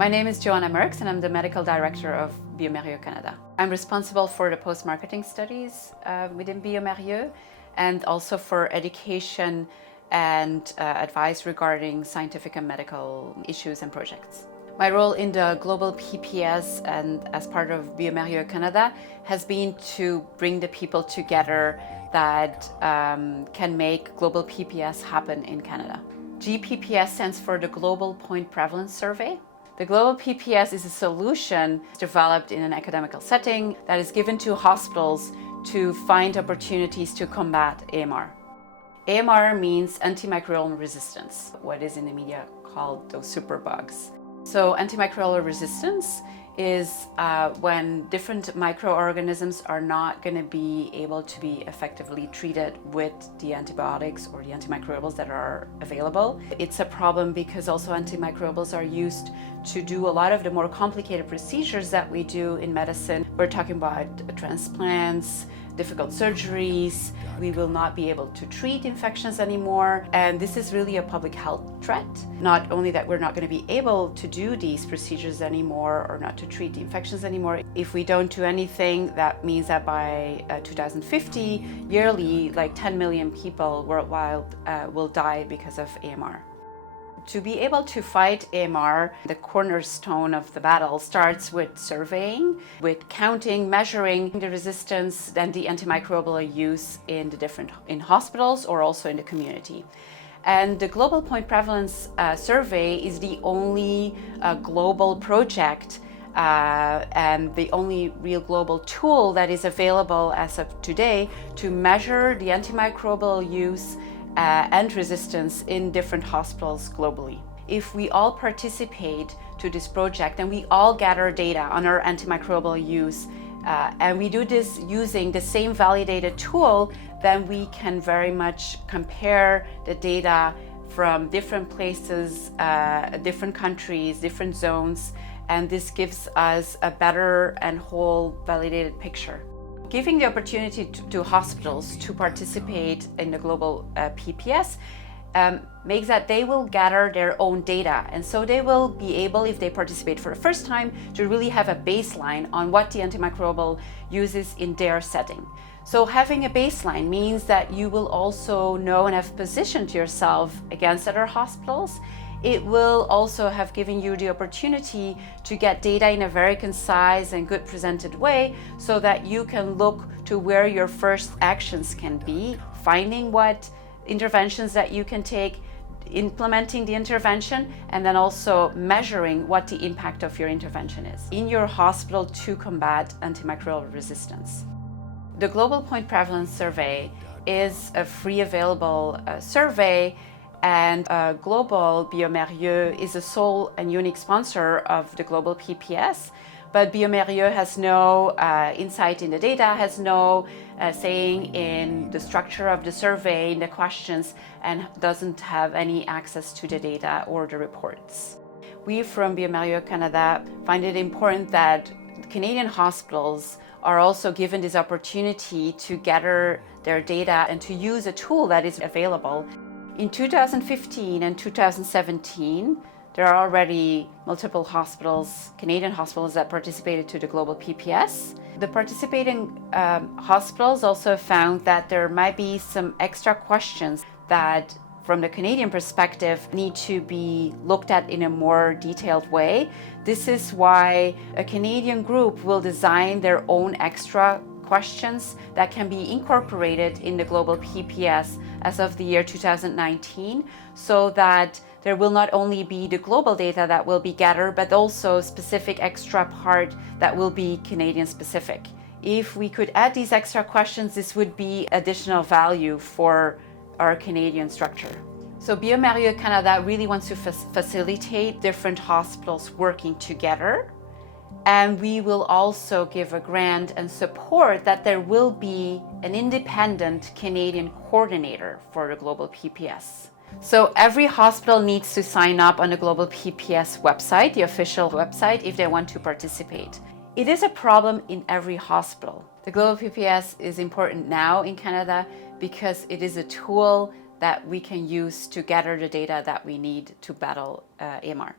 My name is Joanna Merks and I'm the Medical Director of bioMérieux Canada. I'm responsible for the post-marketing studies within bioMérieux and also for education and advice regarding scientific and medical issues and projects. My role in the Global-PPS and as part of bioMérieux Canada has been to bring the people together that can make Global-PPS happen in Canada. GPPS stands for the Global Point Prevalence Survey. The Global-PPS is a solution developed in an academic setting that is given to hospitals to find opportunities to combat AMR. AMR means antimicrobial resistance, what is in the media called those superbugs. So antimicrobial resistance is when different microorganisms are not going to be able to be effectively treated with the antibiotics or the antimicrobials that are available. It's a problem because also antimicrobials are used to do a lot of the more complicated procedures that we do in medicine. We're talking about transplants, difficult surgeries. We will not be able to treat infections anymore. And this is really a public health threat. Not only that we're not going to be able to do these procedures anymore or not to treat the infections anymore. If we don't do anything, that means that by 2050, yearly, like 10 million people worldwide will die because of AMR. To be able to fight AMR, the cornerstone of the battle starts with surveying, with counting, measuring the resistance and the antimicrobial use in hospitals or also in the community. And the Global Point Prevalence Survey is the only global project and the only real global tool that is available as of today to measure the antimicrobial use and resistance in different hospitals globally. If we all participate to this project and we all gather data on our antimicrobial use and we do this using the same validated tool, then we can very much compare the data from different places, different countries, different zones, and this gives us a better and whole validated picture. Giving the opportunity to hospitals to participate in the Global PPS makes that they will gather their own data. And so they will be able, if they participate for the first time, to really have a baseline on what the antimicrobial uses in their setting. So having a baseline means that you will also know and have positioned yourself against other hospitals. It will also have given you the opportunity to get data in a very concise and good presented way so that you can look to where your first actions can be, finding what interventions that you can take, implementing the intervention, and then also measuring what the impact of your intervention is in your hospital to combat antimicrobial resistance. The Global Point Prevalence Survey is a free available survey, and Global bioMérieux is the sole and unique sponsor of the Global PPS, but bioMérieux has no insight in the data, has no saying in the structure of the survey, in the questions, and doesn't have any access to the data or the reports. We from bioMérieux Canada find it important that Canadian hospitals are also given this opportunity to gather their data and to use a tool that is available. In 2015 and 2017, there are already multiple hospitals, Canadian hospitals, that participated to the Global PPS. The participating hospitals also found that there might be some extra questions that, from the Canadian perspective, need to be looked at in a more detailed way. This is why a Canadian group will design their own extra questions that can be incorporated in the Global PPS as of the year 2019, so that there will not only be the global data that will be gathered, but also specific extra part that will be Canadian specific. If we could add these extra questions, this would be additional value for our Canadian structure. So bioMérieux Canada really wants to facilitate different hospitals working together. And we will also give a grant and support that there will be an independent Canadian coordinator for the Global PPS. So every hospital needs to sign up on the Global PPS website, the official website, if they want to participate. It is a problem in every hospital. The Global PPS is important now in Canada because it is a tool that we can use to gather the data that we need to battle AMR.